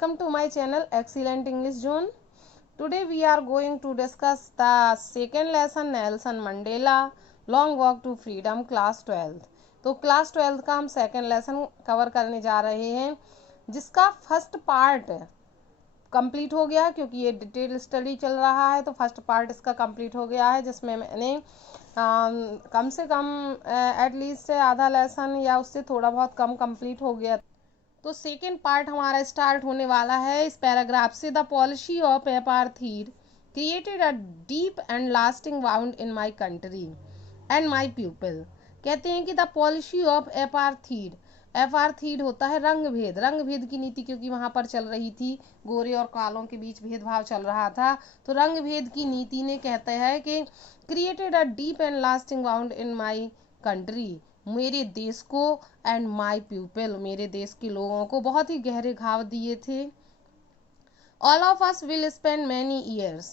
welcome to my channel Excellent English Zone. Today we are going to discuss the second lesson Nelson Mandela Long Walk to Freedom class 12th. तो class 12th का हम second lesson cover करने जा रहे हैं, जिसका first part complete हो गया क्योंकि ये डिटेल स्टडी चल रहा है। तो फर्स्ट पार्ट इसका कंप्लीट हो गया है, जिसमें मैंने कम से कम एटलीस्ट आधा लेसन या उससे थोड़ा बहुत कम कंप्लीट हो गया। तो सेकेंड पार्ट हमारा स्टार्ट होने वाला है इस पैराग्राफ से। The policy of apartheid created a deep and lasting wound in my country and my people. कहते हैं कि the policy of apartheid, apartheid होता है रंग भेद, रंग भेद की नीति, क्योंकि वहां पर चल रही थी गोरे और कालों के बीच भेदभाव चल रहा था। तो रंग भेद की नीति ने कहते हैं कि created a deep and lasting wound in my country, मेरे देश को, एंड माई पीपल, मेरे देश के लोगों को बहुत ही गहरे घाव दिए थे। All of us will spend many years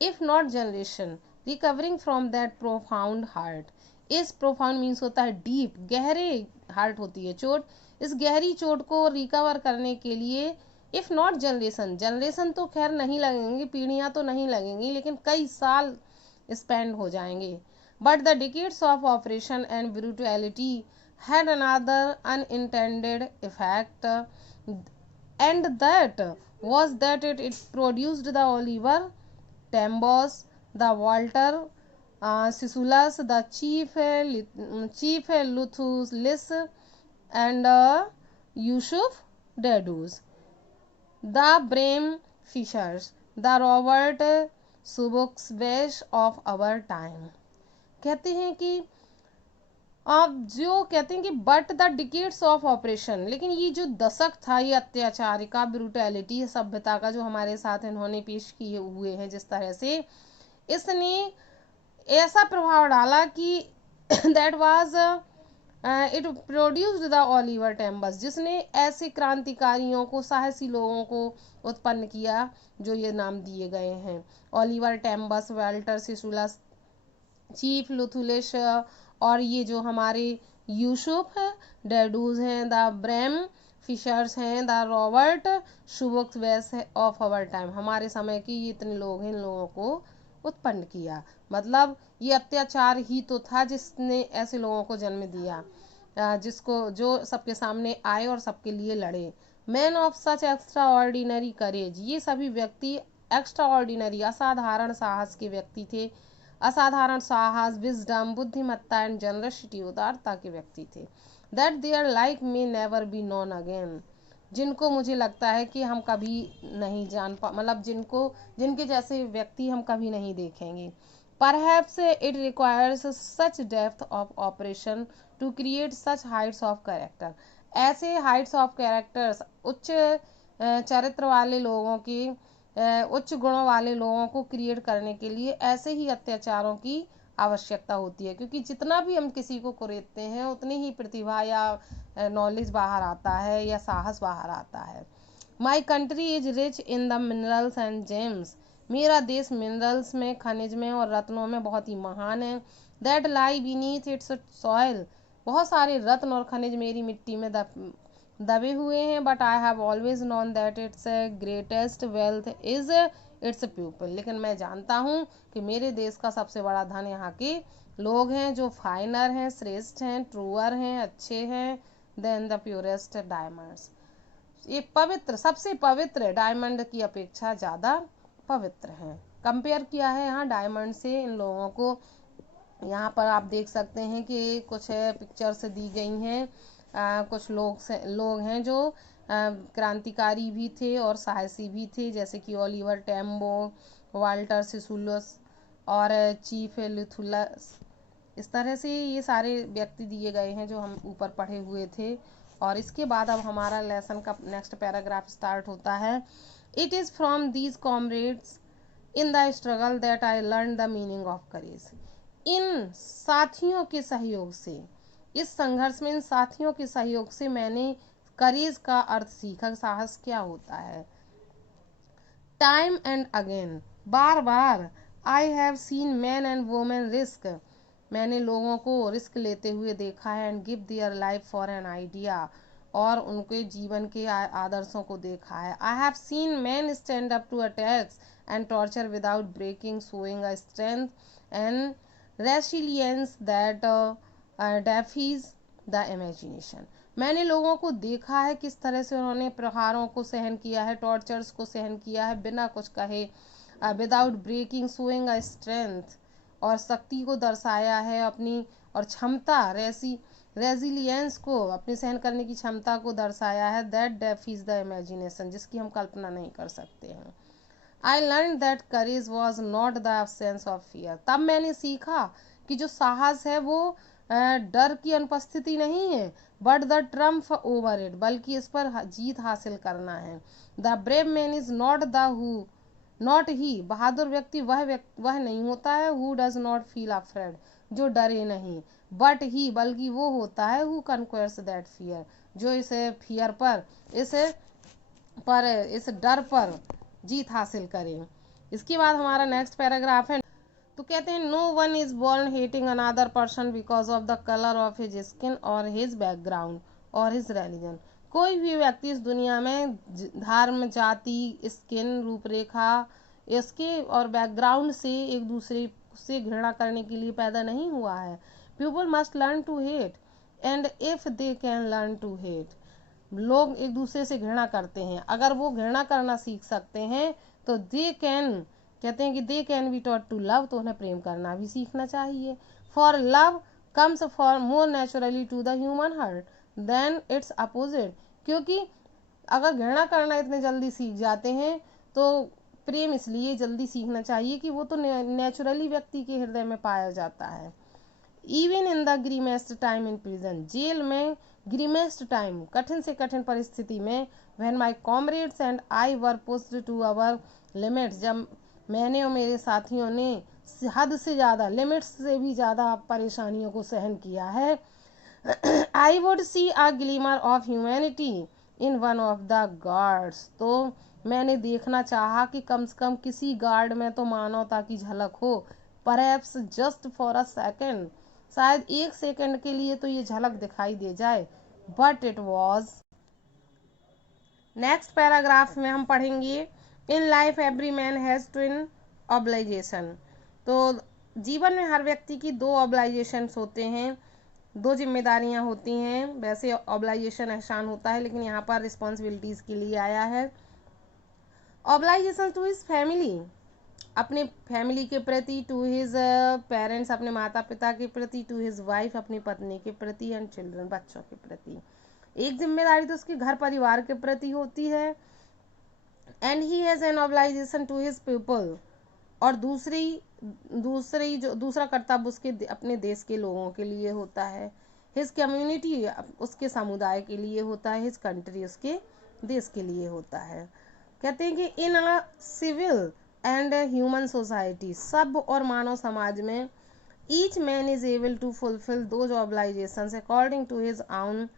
if not generation recovering from that profound heart. इस प्रोफाउंड मीन्स होता है डीप, गहरे हार्ट होती है चोट। इस गहरी चोट को रिकवर करने के लिए इफ नॉट जनरेशन, जनरेशन तो खैर नहीं लगेंगे, पीढ़ियां तो नहीं लगेंगी, लेकिन कई साल स्पेंड हो जाएंगे। But the decades of oppression and brutality had another unintended effect, and that was that it produced the Oliver Tambos, the Walter Sissulas, the Chief Luthulis, and Yusuf Dadus, the Bram Fishers, the Robert Subuksbesh of our time। कहते हैं कि आप जो कहते हैं कि but the decades of operation, लेकिन ये जो दशक था ये अत्याचार का, ब्रूटैलिटी, सभ्यता का जो हमारे साथ इन्होंने पेश किए हुए हैं, जिस तरह से इसने ऐसा प्रभाव डाला कि that was it produced the Oliver Tambos, जिसने ऐसे क्रांतिकारियों को, साहसी लोगों को उत्पन्न किया जो ये नाम दिए गए हैं। Oliver Tambos, Walter Sisulus, chief Luthulis, और ये जो हमारे यूसुफ डेडूज हैं, द ब्रैम फिशर्स हैं, the Robert Sobukwes of our time, हमारे समय के ये इतने लोग हैं, इन लोगों को उत्पन्न किया। मतलब ये अत्याचार ही तो था जिसने ऐसे लोगों को जन्म दिया, जिसको जो सबके सामने आए और सबके लिए लड़े। Men of such extraordinary courage, ये सभी व्यक्ति एक्स्ट्रा ऑर्डिनरी, असाधारण साहस के व्यक्ति थे। असाधारण साहस, विजडम, बुद्धिमत्ता एंड जनरसिटी, उदारता के व्यक्ति थे। That their like may never be known again, जिनको मुझे लगता है कि हम कभी नहीं जान मतलब जिनके जैसे व्यक्ति हम कभी नहीं देखेंगे। Perhaps it requires such depth of oppression to create such heights of character, ऐसे हाइट्स ऑफ कैरेक्टर्स, उच्च चरित्र वाले लोगों की, उच्च गुणों वाले लोगों को क्रिएट करने के लिए ऐसे ही अत्याचारों की आवश्यकता होती है, क्योंकि जितना भी हम किसी को कुरेदते हैं उतनी ही प्रतिभा या नॉलेज बाहर आता है या साहस बाहर आता है। My country is rich in the minerals and James, मेरा देश मिनरल्स में, खनिज में और रत्नों में बहुत ही महान है। That lie beneath it's soil, बहुत सारे रत्न और खनिज मेरी मिट्टी में दबे हुए हैं। But I have always known that it's greatest wealth is it's people, लेकिन मैं जानता हूँ कि मेरे देश का सबसे बड़ा धन यहाँ के लोग हैं, जो फाइनर हैं, श्रेष्ठ हैं, ट्रूअर हैं, अच्छे हैं देन द प्योरेस्ट डायमंड्स, ये पवित्र, सबसे पवित्र डायमंड की अपेक्षा ज़्यादा पवित्र हैं। कंपेयर किया है यहाँ डायमंड से इन लोगों को। यहाँ पर आप देख सकते हैं कि कुछ पिक्चर्स दी गई हैं। कुछ लोग हैं जो क्रांतिकारी भी थे और साहसी भी थे, जैसे कि ओलिवर टेम्बो, वाल्टर सिसुलस और चीफ लुथुलस। इस तरह से ये सारे व्यक्ति दिए गए हैं जो हम ऊपर पढ़े हुए थे। और इसके बाद अब हमारा लेसन का नेक्स्ट पैराग्राफ स्टार्ट होता है। It is from these comrades in the struggle that I learn the meaning of courage, इन साथियों के सहयोग से, इस संघर्ष में इन साथियों के सहयोग से मैंने करेज का अर्थ सीखा, साहस क्या होता है। टाइम एंड अगेन, बार बार, I have seen men and women risk, मैंने लोगों को रिस्क लेते हुए देखा है, and give their life for an idea, और उनके जीवन के आदर्शों को देखा है। I have seen men stand up to attacks and torture without breaking, showing a strength and resilience that defies the imagination. मैंने लोगों को देखा है किस तरह से उन्होंने प्रहारों को सहन किया है, टॉर्चर्स को सहन किया है बिना कुछ कहे, without breaking, showing a strength, और शक्ति को दर्शाया है अपनी, और क्षमता, रेजिलियंस को, अपने सहन करने की क्षमता को दर्शाया है, दैट डेफीज द इमेजिनेशन, जिसकी हम कल्पना नहीं कर सकते हैं। I learn that courage was not the absence of fear. तब मैंने सीखा कि जो साहस है वो डर की अनुपस्थिति नहीं है, but the triumph over it, बल्कि इस पर जीत हासिल करना है। The brave man is not the who, not he, बहादुर व्यक्ति वह नहीं होता है, who does not feel afraid, जो डरे नहीं, बट ही, बल्कि वो होता है, हु कन्क्वेयर्स दैट फियर, जो इसे फियर पर, इस डर पर जीत हासिल करें। इसके बाद हमारा नेक्स्ट पैराग्राफ है। तो कहते हैं no one is born hating another person because of the colour of his skin और हिज बैकग्राउंड और हिज रिलीजन। कोई भी व्यक्ति इस दुनिया में धर्म, जाति, स्किन, रूपरेखा, इसके और बैकग्राउंड से एक दूसरे से घृणा करने के लिए पैदा नहीं हुआ है। People must learn to hate and if they can learn to hate, लोग एक दूसरे से घृणा करते हैं, अगर वो घृणा करना सीख सकते हैं तो दे कैन, कहते हैं कि they can be taught to love, तो उन्हें प्रेम करना भी सीखना चाहिए। For love comes far more naturally to the human heart than its opposite, क्योंकि अगर घृणा करना इतने जल्दी सीख जाते हैं तो प्रेम इसलिए जल्दी सीखना चाहिए कि वो तो नेचुरली व्यक्ति के हृदय में पाया जाता है। Even in the grimmest time in prison, जेल में ग्रीमेस्ट टाइम, कठिन से कठिन परिस्थिति में, when my comrades and I were pushed to our limits, जब मैंने और मेरे साथियों ने हद से ज़्यादा, लिमिट्स से भी ज़्यादा परेशानियों को सहन किया है, I would see a glimmer of humanity in one of the guards, तो मैंने देखना चाहा कि कम से कम किसी गार्ड में तो मानवता की झलक हो, perhaps just for a second, शायद एक सेकंड के लिए तो ये झलक दिखाई दे जाए, but it was. Next paragraph में हम पढ़ेंगे in life every man has twin obligation. तो जीवन में हर व्यक्ति की दो ऑब्लाइजेशंस होते हैं, दो जिम्मेदारियां होती हैं। वैसे ऑब्लाइजेशन एहसान होता है, लेकिन यहाँ पर रिस्पॉन्सिबिलिटीज के लिए आया है। ऑब्लाइजेशन टू हिज फैमिली, अपने फैमिली के प्रति, टू हिज पेरेंट्स, अपने माता पिता के प्रति, टू हिज वाइफ, अपनी पत्नी के प्रति, एंड चिल्ड्रन, बच्चों के प्रति। एक जिम्मेदारी तो उसके घर परिवार के प्रति होती है, and he has an obligation to his people, और दूसरा कर्तव्य उसके अपने देश के लोगों के लिए होता है। हिज कम्युनिटी, उसके समुदाय के लिए होता है। हिज कंट्री, उसके देश के लिए होता है। कहते हैं कि in a civil and human society, सब और मानव समाज में, each man is able to fulfil those obligations according to his own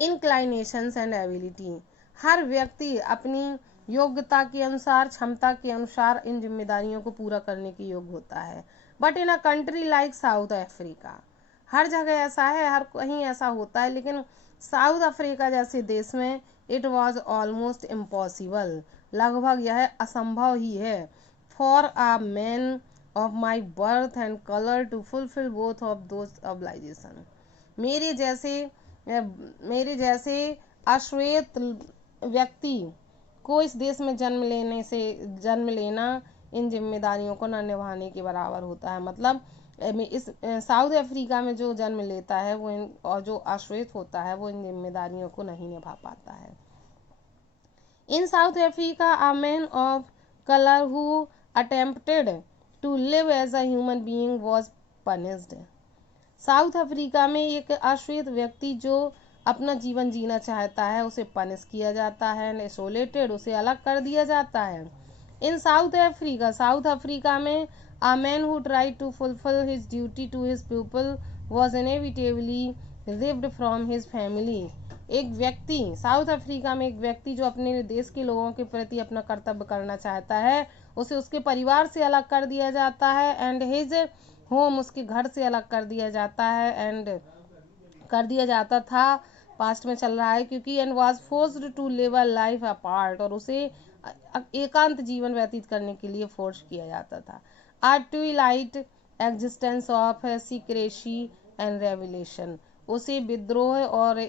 inclinations and ability, हर व्यक्ति अपनी योग्यता के अनुसार, क्षमता के अनुसार इन जिम्मेदारियों को पूरा करने के योग्य होता है। But in a country like South Africa, हर जगह ऐसा है, हर कहीं ऐसा होता है, लेकिन साउथ अफ्रीका जैसे देश में इट वॉज ऑलमोस्ट इम्पॉसिबल, लगभग यह असंभव ही है, for a man of my birth and colour to fulfil both of those obligation, मेरे जैसे अश्वेत व्यक्ति को इस देश में जन्म लेना इन जिम्मेदारियों को न निभाने के बराबर होता है। मतलब इस साउथ अफ्रीका में जो जन्म लेता है वो और जो अश्वेत होता है वो इन जिम्मेदारियों को नहीं निभा पाता है। In South Africa a man of colour who attempted to live as a human being was punished, South Africa में एक अश्वेत व्यक्ति जो अपना जीवन जीना चाहता है उसे पनिश किया जाता है, आइसोलेटेड, उसे अलग कर दिया जाता है। इन साउथ अफ्रीका में a man who tried to fulfil his duty to his people was inevitably ripped from his family, एक व्यक्ति, साउथ अफ्रीका में एक व्यक्ति जो अपने देश के लोगों के प्रति अपना कर्तव्य करना चाहता है उसे उसके परिवार से अलग कर दिया जाता है, एंड हिज होम, उसके घर से अलग कर दिया जाता है, एंड कर दिया जाता था, पास्ट में चल रहा है क्योंकि and was forced to live a life apart, और उसे एकांत जीवन व्यतीत करने के लिए फोर्स किया जाता था। A twilight existence of secrecy and revelation, उसे विद्रोह और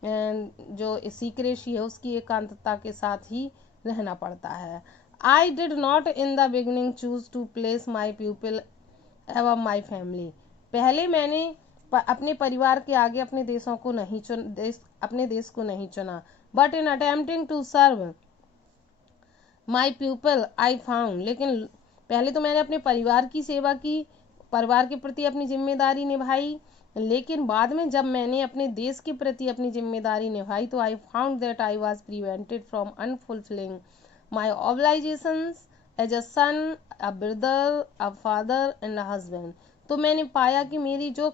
जो सीक्रेसी है उसकी एकांतता के साथ ही रहना पड़ता है। I did not in the beginning choose to place my people above my family, पहले मैंने अपने परिवार के आगे अपने देशों को नहीं अपने देश को नहीं चुना। But in attempting to serve my people I found, लेकिन पहले तो मैंने अपने परिवार की सेवा की, परिवार के प्रति अपनी जिम्मेदारी निभाई, लेकिन बाद में जब मैंने अपने देश के प्रति अपनी जिम्मेदारी निभाई तो I found that I was prevented from unfulfilling my obligations as a son, a brother, a father and a husband. तो मैंने पाया कि मेरी जो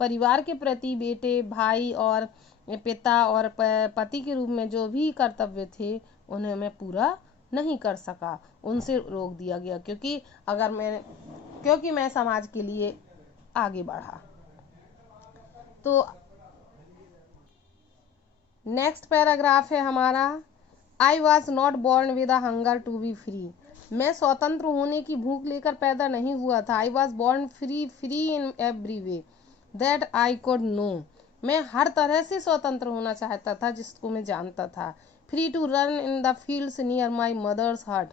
परिवार के प्रति बेटे, भाई और पिता और पति के रूप में जो भी कर्तव्य थे उन्हें मैं पूरा नहीं कर सका, उनसे रोक दिया गया क्योंकि मैं समाज के लिए आगे बढ़ा। तो नेक्स्ट पैराग्राफ है हमारा, I was not born with a hunger to be free, मैं स्वतंत्र होने की भूख लेकर पैदा नहीं हुआ था। I was born free in every way that I could know, मैं हर तरह से स्वतंत्र होना चाहता था जिसको मैं जानता था। Free to run in the fields near my mother's hut,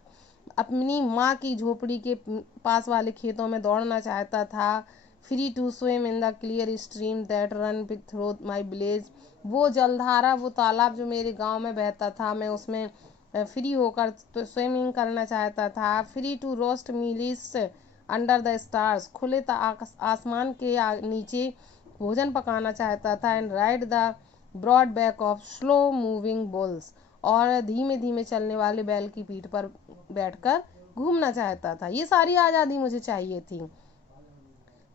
अपनी माँ की झोपड़ी के पास वाले खेतों में दौड़ना चाहता था। Free to swim in the clear stream that run through my village, वो जलधारा, वो तालाब जो मेरे गांव में बहता था, मैं उसमें फ्री होकर स्विमिंग करना चाहता था। Free to roast meals under the stars, खुले आसमान के नीचे भोजन पकाना चाहता था। And ride the broad back of slow moving bulls, और धीमे धीमे चलने वाले बैल की पीठ पर बैठकर घूमना चाहता था। ये सारी आज़ादी मुझे चाहिए थी।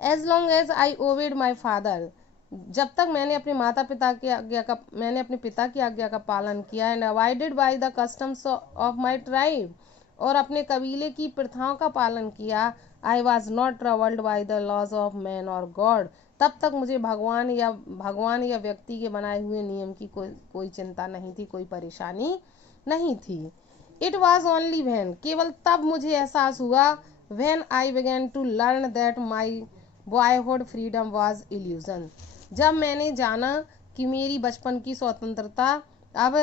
As long as I obeyed my father, जब तक मैंने अपने अपने पिता की आज्ञा का पालन किया। And avoided by the customs of my tribe, और अपने कबीले की प्रथाओं का पालन किया। I was not troubled by the laws of man और गॉड, तब तक मुझे भगवान या व्यक्ति के बनाए हुए नियम की कोई चिंता नहीं थी, कोई परेशानी नहीं थी। इट वॉज ओनली व्हेन, केवल तब मुझे एहसास हुआ, when I began to learn that my boyhood freedom was illusion, जब मैंने जाना कि मेरी बचपन की स्वतंत्रता अब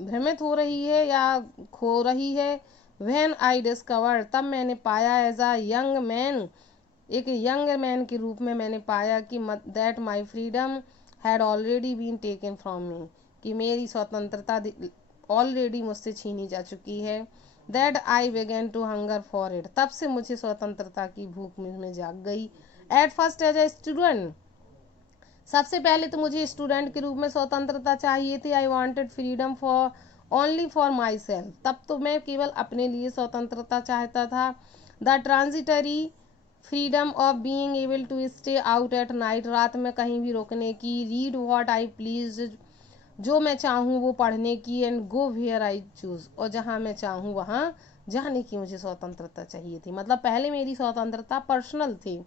भ्रमित हो रही है या खो रही है। व्हेन आई डिस्कवर्ड, तब मैंने पाया, एज अ यंग मैन, एक यंग मैन के रूप में मैंने पाया कि that my freedom had already been taken from me, कि मेरी स्वतंत्रता ऑलरेडी मुझसे छीनी जा चुकी है। That I began to hunger for it, तब से मुझे स्वतंत्रता की भूख में जाग गई। At first as a student, सबसे पहले तो मुझे स्टूडेंट के रूप में स्वतंत्रता चाहिए थी। I wanted freedom for only for my self, तब तो मैं केवल अपने लिए स्वतंत्रता चाहता था। The transitory freedom of being able to stay out at night, रात में कहीं भी रुकने की। रीड व्हाट आई प्लीज, जो मैं चाहूँ वो पढ़ने की। And go where I choose, और जहाँ मैं चाहूँ वहाँ जाने की मुझे स्वतंत्रता चाहिए थी। मतलब पहले मेरी स्वतंत्रता पर्सनल थी।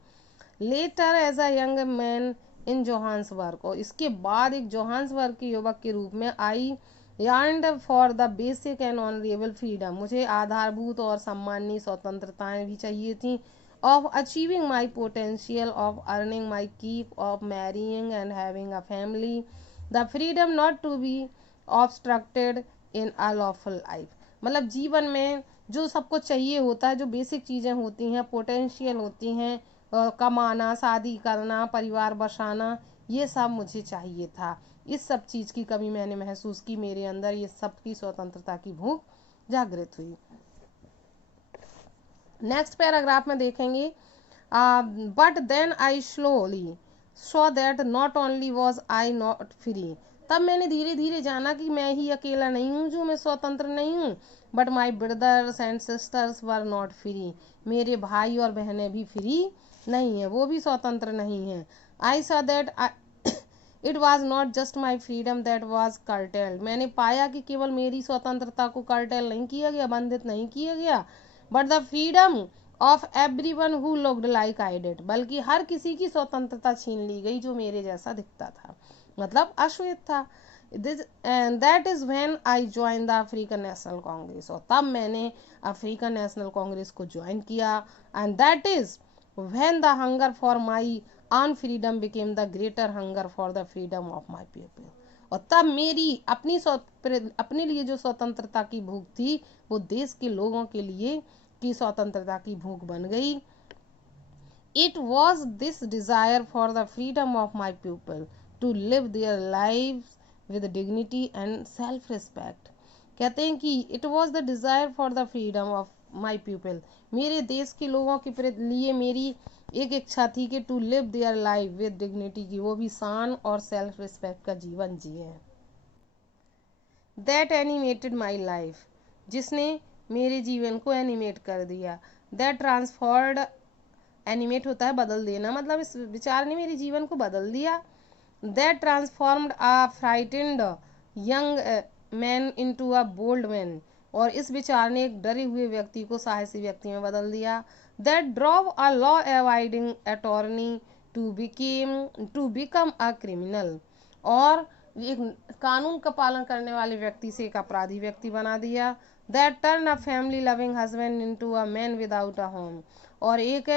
Later as a young man in Johannesburg, और इसके बाद एक जोहान्सबर्ग के युवक के रूप में I yearned for the basic and honourable freedom, मुझे आधारभूत और सम्माननीय स्वतंत्रताएं भी चाहिए थी। Of achieving my potential, of earning my keep, of marrying and having a family, the freedom not to be obstructed in a lawful life, मतलब जीवन में जो सबको चाहिए होता है, जो बेसिक चीज़ें होती हैं, पोटेंशियल होती हैं, कमाना, शादी करना, परिवार बसाना, ये सब मुझे चाहिए था। इस सब चीज़ की कमी मैंने महसूस की, मेरे अंदर ये सब की स्वतंत्रता की भूख जागृत हुई। नेक्स्ट पैराग्राफ में देखेंगे, but then I slowly saw that not only was I not free, तब मैंने धीरे धीरे जाना कि मैं ही अकेला नहीं हूँ जो मैं स्वतंत्र नहीं हूँ। But my brothers and sisters were not free, मेरे भाई और बहनें भी फ्री नहीं है, वो भी स्वतंत्र नहीं है। I saw that it was not just my freedom that was curtailed, मैंने पाया कि केवल मेरी स्वतंत्रता को कर्टेल नहीं किया गया, बंधित नहीं किया गया, but the freedom of everyone who looked like I did, बल्कि हर किसी की स्वतंत्रता छीन ली गई जो मेरे जैसा दिखता था। मतलब अश्वेत था। That is when I join the African national Congress, और तब मैंने अफ्रीकन नेशनल कांग्रेस को ज्वाइन किया। And that is when the hunger for my on freedom became the greater hunger for the freedom of my people, और तब मेरी अपने लिए जो स्वतंत्रता की भूख थी वो देश के लोगों के लिए की स्वतंत्रता की भूख बन गई। It was this desire for the freedom of my people to live their lives with dignity and self-respect. कहते हैं कि it was the desire for the freedom of my people, मेरे देश के लोगों के लिए मेरी एक इच्छा थी कि to live their life with dignity, की वो भी शान और सेल्फ रिस्पेक्ट का जीवन जिए। That animated my life, जिसने मेरे जीवन को एनिमेट कर दिया। That transformed, एनिमेट होता है बदल देना, मतलब इस विचार ने मेरे जीवन को बदल दिया। That transformed a frightened young man into a bold man, और इस विचार ने एक डरे हुए व्यक्ति को साहसी व्यक्ति में बदल दिया। That drove a law avoiding attorney to become a criminal, और एक कानून का पालन करने वाले व्यक्ति से एक अपराधी व्यक्ति बना दिया। That turn a family loving husband into a man without a home, और एक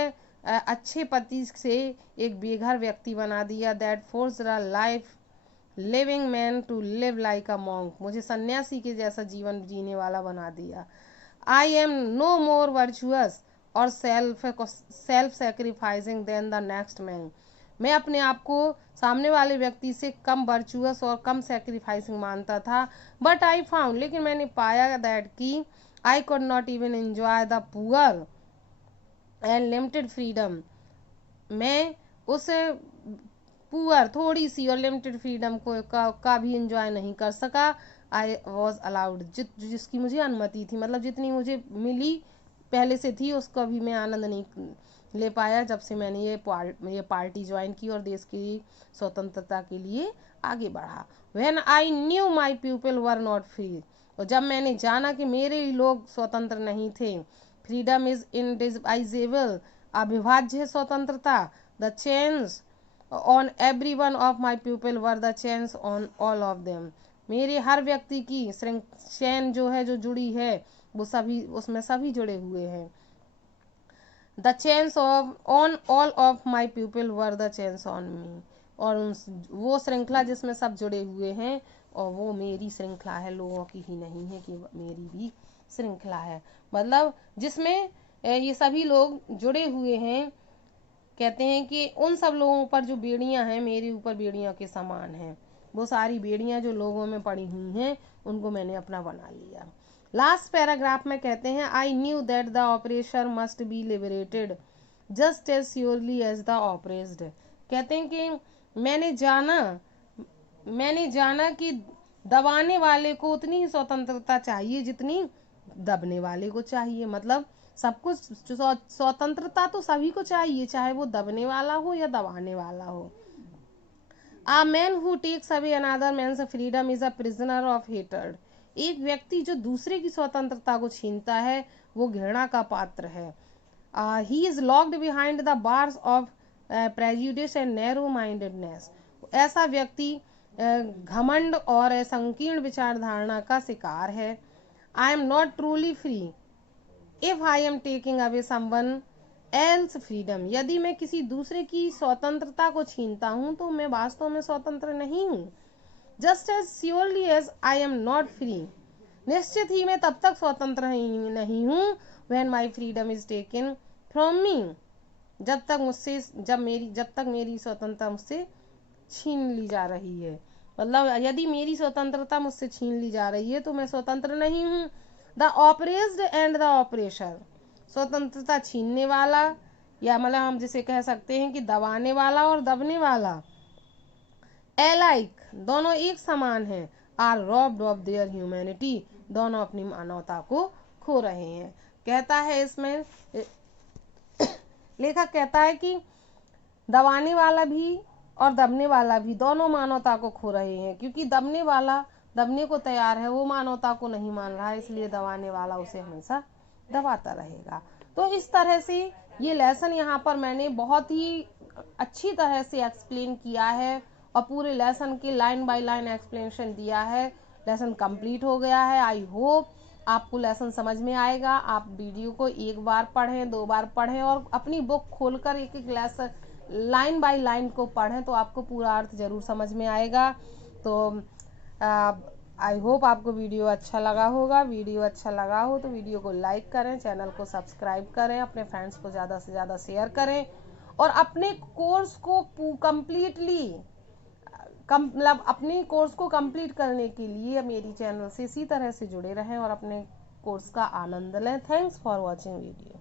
अच्छे पति से एक बेघर व्यक्ति बना दिया। That force the life living man to live like a monk, मुझे सन्यासी के जैसा जीवन जीने वाला बना दिया। I am no more virtuous और self sacrificing than the next man, मैं अपने आप को सामने वाले व्यक्ति से कम वर्चुअस और कम सेक्रीफाइसिंग मानता था। बट आई फाउंड, लेकिन मैंने पाया दैट कि I could not even enjoy the poor and limited freedom, मैं उस पुअर थोड़ी सी और लिमिटेड फ्रीडम को का भी एंजॉय नहीं कर सका। आई वॉज अलाउड, जिसकी मुझे अनुमति थी, मतलब जितनी मुझे मिली पहले से थी उसका भी मैं आनंद नहीं ले पाया जब से मैंने ये पार्टी ज्वाइन की और देश की स्वतंत्रता के लिए आगे बढ़ा। When I knew my people were not free, और जब मैंने जाना कि मेरे लोग स्वतंत्र नहीं थे। फ्रीडम इज इनडिवाइजेबल, अविभाज्य स्वतंत्रता। The chains on every one of my people were the chains on all of them, मेरे हर व्यक्ति की चैन जो है जो जुड़ी है वो सभी उसमें सभी जुड़े हुए हैं। The chains of on all of my people were the chains on me, और वो श्रृंखला जिसमें सब जुड़े हुए हैं और वो मेरी श्रृंखला है, लोगों की ही नहीं है कि मेरी भी श्रृंखला है, मतलब जिसमें ये सभी लोग जुड़े हुए हैं। कहते हैं कि उन सब लोगों पर जो बेड़ियां हैं मेरे ऊपर बेड़ियों के समान हैं, वो सारी बेड़ियां जो लोगों में पड़ी हुई हैं उनको मैंने अपना बना लिया। लास्ट पैराग्राफ में कहते हैं I knew that the oppressor must be liberated just as surely as the oppressed, कहते हैं कि मैंने जाना कि दबाने वाले को उतनी ही स्वतंत्रता चाहिए जितनी दबने वाले को चाहिए, मतलब सब कुछ स्वतंत्रता तो सभी को चाहिए, चाहे वो दबने वाला हो या दबाने वाला हो। A man who takes away another man's freedom is a prisoner of hatred, एक व्यक्ति जो दूसरे की स्वतंत्रता को छीनता है वो घृणा का पात्र है। He is locked behind the bars of prejudice and narrow mindedness, ऐसा व्यक्ति घमंड और संकीर्ण विचारधारणा का शिकार है। I am not truly free if I am taking away someone else freedom, यदि मैं किसी दूसरे की स्वतंत्रता को छीनता हूं तो मैं वास्तव में स्वतंत्र नहीं हूं। Just as surely as I am not free, निश्चित ही मैं तब तक स्वतंत्र नहीं हूं when my freedom is taken from me, जब तक मेरी स्वतंत्रता मुझसे छीन ली जा रही है, मतलब यदि मेरी स्वतंत्रता मुझसे छीन ली जा रही है तो मैं स्वतंत्र नहीं हूं। द ऑपरेस्ड एंड द ऑपरेशर, स्वतंत्रता छीनने वाला या मतलब हम जिसे कह सकते हैं कि दबाने वाला और दबने वाला एलाइक, दोनों एक समान हैं। Are robbed of their humanity, दोनों अपनी मानवता को खो रहे हैं। कहता है इसमें लेखक कहता है कि दबाने वाला भी और दबने वाला भी दोनों मानवता को खो रहे हैं, क्योंकि दबने वाला दबने को तैयार है, वो मानवता को नहीं मान रहा है, इसलिए दबाने वाला उसे हमेशा दबाता रहेगा। तो इस तरह से ये लेसन यहाँ पर मैंने बहुत ही अच्छी तरह से एक्सप्लेन किया है और पूरे लेसन की लाइन बाय लाइन एक्सप्लेनेशन दिया है। लेसन कंप्लीट हो गया है। आई होप आपको लेसन समझ में आएगा। आप वीडियो को एक बार पढ़ें, 2 बार पढ़ें और अपनी बुक खोलकर एक एक लेसन लाइन बाय लाइन को पढ़ें तो आपको पूरा अर्थ जरूर समझ में आएगा। तो आई होप आपको वीडियो अच्छा लगा होगा। वीडियो अच्छा लगा हो तो वीडियो को लाइक करें, चैनल को सब्सक्राइब करें, अपने फ्रेंड्स को ज़्यादा से ज़्यादा शेयर करें और अपने कोर्स को कम्प्लीटली मतलब अपने कोर्स को कंप्लीट करने के लिए मेरी चैनल से इसी तरह से जुड़े रहें और अपने कोर्स का आनंद लें। Thanks for watching video.